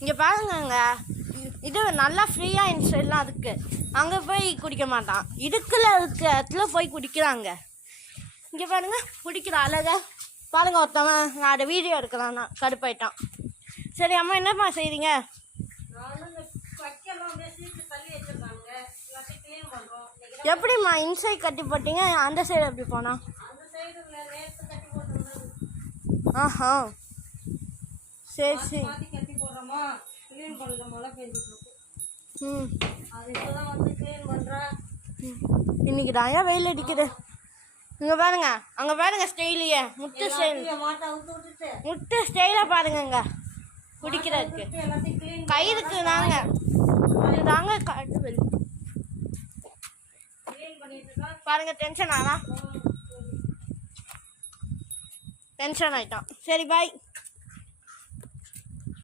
இங்கே பாருங்கங்க, இது நல்லா ஃப்ரீயாக இன்ஸ்டெல்லாம் அதுக்கு அங்கே போய் குடிக்க மாட்டான், இடுக்கில் இருக்க இடத்துல போய் குடிக்கிறாங்க. இங்கே பாருங்க குடிக்கிற அழகா பாருங்க. ஒருத்தவன் நான் அதை வீடியோ எடுக்கிறான், நான் கடுப்பாயிட்டான். சரி அம்மா என்னம்மா செய்றீங்க? எப்படிம்மா இன்சைட் கட்டி போட்டீங்க, அந்த சைடு எப்படி போனா? ஆஹா சரி சரி. இன்னைக்கு தாயா வெயில் அடிக்குது. இங்க பாருங்க, அங்க பாருங்க ஸ்டைலியே முட்டு ஸ்டைல், முட்டு ஸ்டைலா பாருங்க. குடிக்கிறதுக்கு கயிறுக்கு தாங்க, இதுதாங்க காட்டு பாருங்க. டென்ஷன் ஆயிட்டான். சரி பாய்.